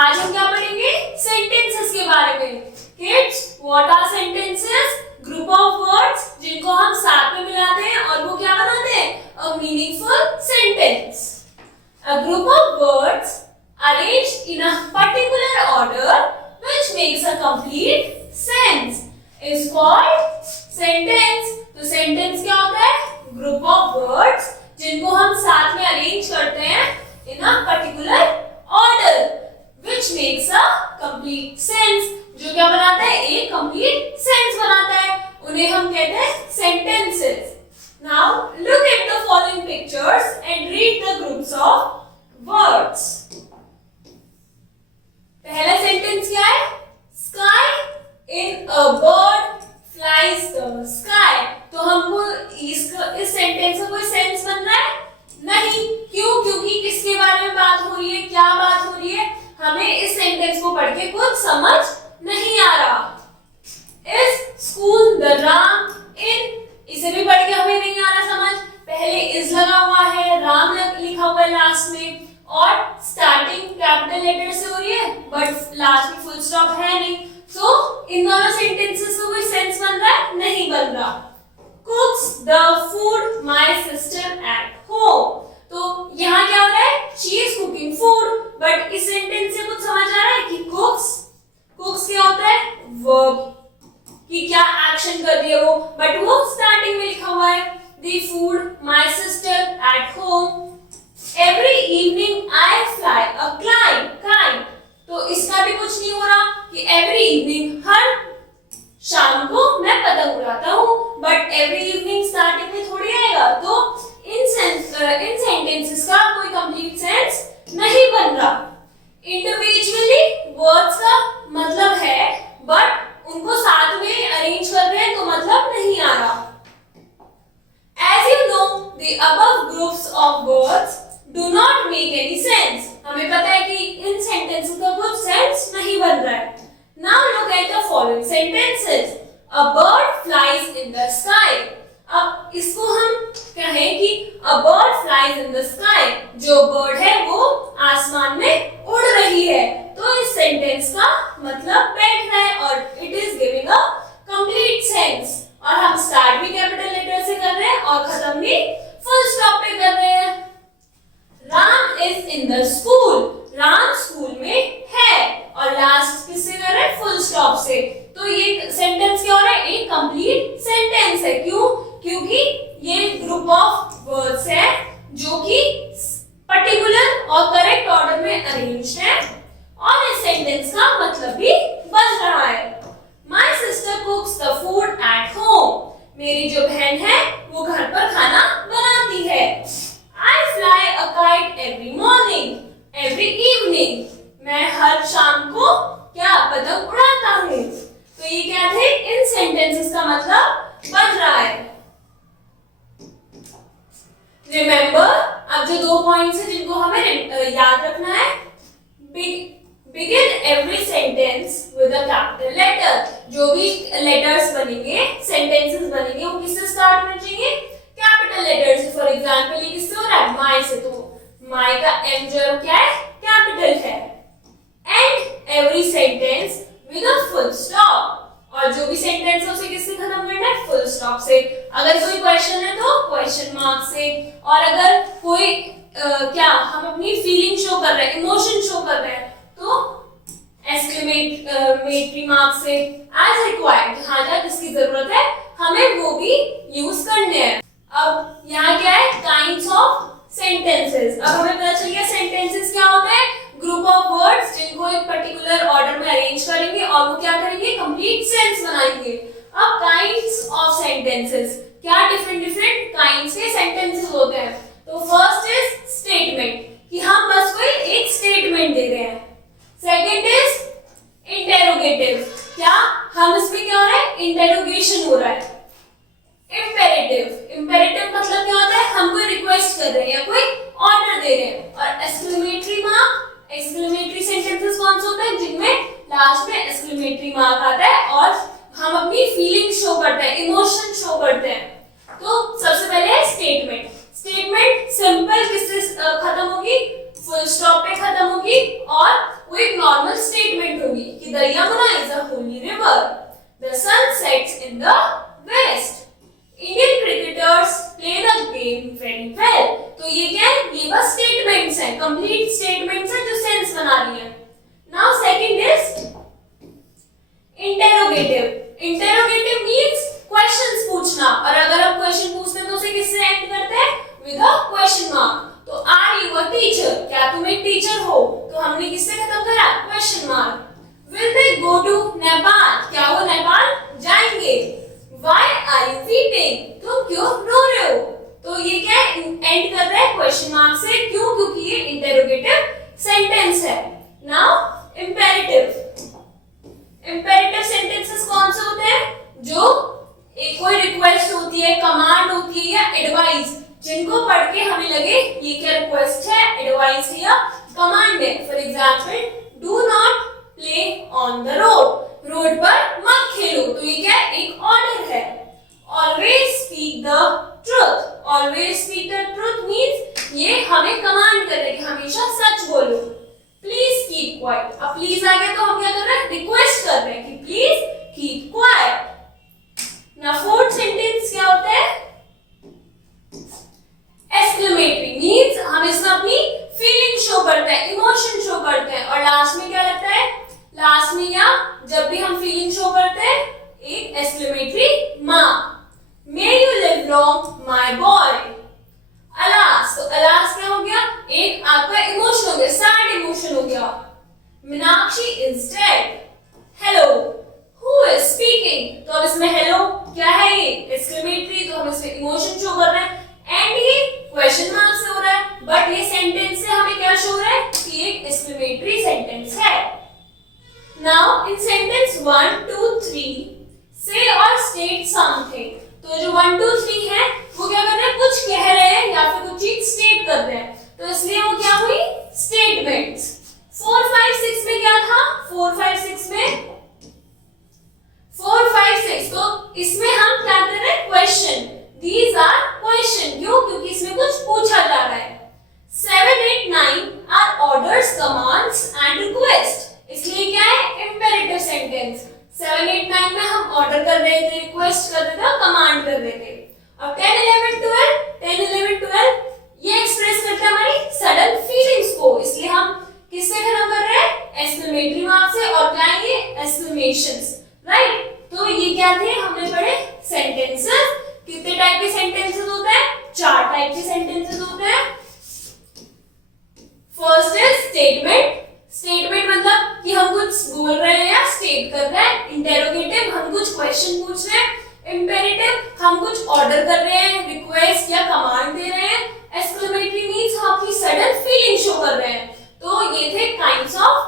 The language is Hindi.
आज हम क्या पढ़ेंगे? सेंटेंसेस के बारे में। Kids, what are sentences? Group of words जिनको हम साथ में मिलाते हैं और वो क्या बनाते हैं? A meaningful sentence. A group of words arranged in a particular order which makes a complete sense is called sentence. तो sentence क्या होता है? Group of words जिनको हम साथ में arrange करते हैं in a particular order which makes a complete sense. जो क्या बनाता है? एक complete sense बनाता है। उन्हें हम कहते हैं sentences. Now look at the following pictures and read the groups of words. पहला सेंटेंस क्या है? Sky in a bird flies the sky. तो हमको इस सेंटेंस का कोई सेंस बन रहा है? नहीं। क्यों? क्योंकि किसके बारे में बात हो रही है? क्या बात हो रही है? हमें इस सेंटेंस को पढ़ के कुछ समझ नहीं आ रहा। Is school the Ram in? इसे भी पढ़ के हमें नहीं आ रहा समझ। पहले इज लगा हुआ है, राम लिखा हुआ है लास्ट में, और स्टार्टिंग कैपिटल लेटर से हो रही है बट लास्ट में फुल स्टॉप है नहीं। तो इन दोनों सेंटेंसेस का कोई सेंस बन रहा है? नहीं बन रहा। Cooks the food my sister at home. तो यहाँ क्या हो रहा है? She is cooking food. But इस सेंटेंस से कुछ समझ आ रहा है कि cooks क्या होता है? वर्ब कि क्या एक्शन कर रही है वो, बट वो स्टार्टिंग में लिखा हुआ है the food my sister at home. Every evening I fly a kite. तो इसका भी कुछ नहीं हो रहा कि every evening हर शाम को मैं पतंग उड़ाता हूँ, बट every evening स्टार्टिंग में थोड़ी आएगा। तो इन सेंटेंसेस का कोई कंप्लीट सेंस नहीं बन रहा। इंडिविजुअली वर्ड्स का मतलब है बट उनको साथ में अरेंज कर रहे हैं तो मतलब नहीं आ रहा। As you know, the above groups of words do not make any sense. हमें पता है कि इन सेंटेंसेस का कुछ सेंस नहीं बन रहा है। Now look at the following sentences. A bird flies in the sky. अब इसको हम कहें कि a bird flies in the sky. जो बर्ड है वो आसमान में उड़ रही है। तो इस सेंटेंस का मतलब बैठ रहा है और it is giving a complete sense. और हम स्टार्ट भी कैपिटल लेटर से कर रहे हैं और खत्म भी फुल स्टॉप पे कर रहे हैं। Ram is in the school. Ram school में है और लास्ट किससे कर रहे हैं? फुल स्टॉप से। तो ये सेंटेंस क्या हो रहा है? एक कंप्लीट सेंटेंस है। क्यों? क्योंकि ये ग्रुप ऑफ वर्ड्स है जो कि पर्टिकुलर और करेक्ट ऑर्डर में अरेंज्ड है और इस सेंटेंस का मतलब भी बन रहा है। My sister cooks the food at home. मेरी जो बहन है वो घर पर खाना बनाती है। I fly a kite every morning, every evening. मैं हर शाम को क्या पतंग उड़ाता हूँ। तो ये क्या थे? इन सेंटेंसेस का मतलब बन रहा है। Remember, अब जो दो पॉइंट्स हैं जिनको हमें याद रखना है। Begin every sentence with a capital letter. जो भी लेटर्स बनेंगे, सेंटेंसेस बनेंगे, वो किससे स्टार्ट होने चाहिए? कैपिटल लेटर से। फॉर एग्जांपल ये किससे हो रहा है? माई से। तो माई का एम जो क्या है? कैपिटल है। And every sentence with a full stop. और जो भी सेंटेंस है उसे किससे खत्म करना है? फुल स्टॉप से। अगर कोई क्वेश्चन है तो क्वेश्चन मार्क से, और अगर कोई क्या हम अपनी फीलिंग शो कर रहे हैं, इमोशन शो कर रहे हैं तो एक्सक्लेमेटरी मार्क से। एज रिक्वायर्ड, जहां जहां जिसकी जरूरत है हमें वो भी यूज करने हैं। अब यहाँ क्या है? Kinds of sentences. अब हमें पता चल गया सेंटेंसेस क्या होते हैं? ग्रुप ऑफ वर्ड्स जिनको एक पर्टिकुलर ऑर्डर में अरेंज करेंगे और वो क्या करेंगे? कंप्लीट सेंस बनाएंगे। अब काइंड्स ऑफ सेंटेंसेस, क्या डिफरेंट काइंड्स के सेंटेंसेस होते हैं? तो फर्स्ट इज स्टेटमेंट, कि हम बस कोई एक स्टेटमेंट दे रहे हैं। सेकेंड इज इंटेरोगेटिव, क्या हम इसमें क्या हो रहा है? इंटेरोगेशन हो रहा है। इंपेरेटिव मतलब क्या होता है? हम कोई रिक्वेस्ट कर रहे हैं या कोई ऑर्डर दे रहे हैं। और एक्सक्लेमेटरी मार्क, एक्सक्लेमेटरी सेंटेंसेस कौन से होते हैं? जिनमें लास्ट में एक्सक्लेमेटरी मार्क आता है और हम अपनी फीलिंग शो करते हैं, इमोशन शो करते हैं। तो सबसे पहले है स्टेटमेंट। स्टेटमेंट सिंपल किससे खत्म होगी? फुल स्टॉप पे खत्म होगी और वो एक normal question mark. Will they go to Nepal? क्या वो नेपाल जाएंगे? Why are you weeping? तुम क्यों रो रहे हो? तो ये क्या एंड कर रहा है क्वेश्चन मार्क से, क्यों? क्योंकि ये इंटेरोगेटिव सेंटेंस है। Now imperative. इंपेरेटिव सेंटेंसेस कौन से होते हैं? जो एक कोई रिक्वेस्ट होती है, कमांड होती है या एडवाइस, जिनको पढ़ के हमें लगे ये क्या रिक्वेस्ट है, एडवाइस है या कमांड है। For example, do not play on the road, road पर मत खेलो, तो ये क्या एक ऑर्डर है। Always speak the truth, always speak the truth means ये हमें कमांड कर रहे हैं कि हमेशा सच बोलो। प्लीज कीप क्वाइट, अब प्लीज आ गया तो हम क्या कर रहे हैं, रिक्वेस्ट कर रहे हैं कि प्लीज कीप क्वाइट। ना फोर्थ सेंटेंस क्या होता है, एक्सक्लेमेटरी मींस हम इसमें अपनी फीलिंग शो करते हैं, इमोशन शो करते हैं। और लास्ट में क्या लगता है, लास्ट में या जब भी हम फीलिंग शो करते हैं एक exclamatory mark. May you live long my boy. Alas, तो अलास क्या हो गया, एक आपका इमोशन हो गया, सैड इमोशन हो गया। Meenakshi is dead. Hello, who is speaking, तो अब इसमें हेलो क्या है, ये एक्सक्लेमेटरी, तो हम इसमें इमोशन शो कर रहे हैं। एंड ये क्वेश्चन मार्क से हो रहा है, बट ये सेंटेंस से हमें क्या शो हो रहा है कि एक एक्सक्लेमेटरी सेंटेंस है। नाउ इन सेंटेंस 1 2 3 से और स्टेट समथिंग, तो जो 1 2 3 है वो क्या कर रहे हैं, कुछ कह रहे हैं या फिर कुछ चीज स्टेट कर रहे हैं, तो इसलिए वो क्या हुई, स्टेटमेंट्स। 4 5 6 में क्या था, 4 5 6 में 4 5 6, तो इसमें हम क्या कर रहे हैं, क्वेश्चन। These are question, क्यों? क्योंकि इसमें कुछ पूछा जा रहा है। 7 8 9 are orders, commands and request, इसलिए क्या है, imperative sentence। 7 8 9 में हम ऑर्डर कर रहे थे, रिक्वेस्ट कर रहे थे, कमांड कर रहे थे। अब 10 11 12 ये एक्सप्रेस करते हैं हमारी सडन फीलिंग्स को, इसलिए हम किससे खत्म कर रहे हैं, एक्सक्लेमेटरी मार्क से, और क्या है ये, एक्सक्लेमेशंस, राइट। तो ये क्या थे, हमने पढ़े सेंटेंसेस। कितने टाइप के सेंटेंसेस होते हैं, 4 टाइप के सेंटेंसेस होते हैं। First is statement. स्टेटमेंट मतलब कि हम कुछ बोल रहे हैं या स्टेट कर रहे हैं। इंटेरोगेटिव, हम कुछ क्वेश्चन पूछ रहे हैं। इंपेरेटिव, हम कुछ ऑर्डर कर रहे हैं, रिक्वेस्ट या कमांड दे रहे हैं। एक्सक्लेमेटरी मींस हम अपनी सडन फीलिंग शो कर रहे हैं। तो ये थे काइंड्स ऑफ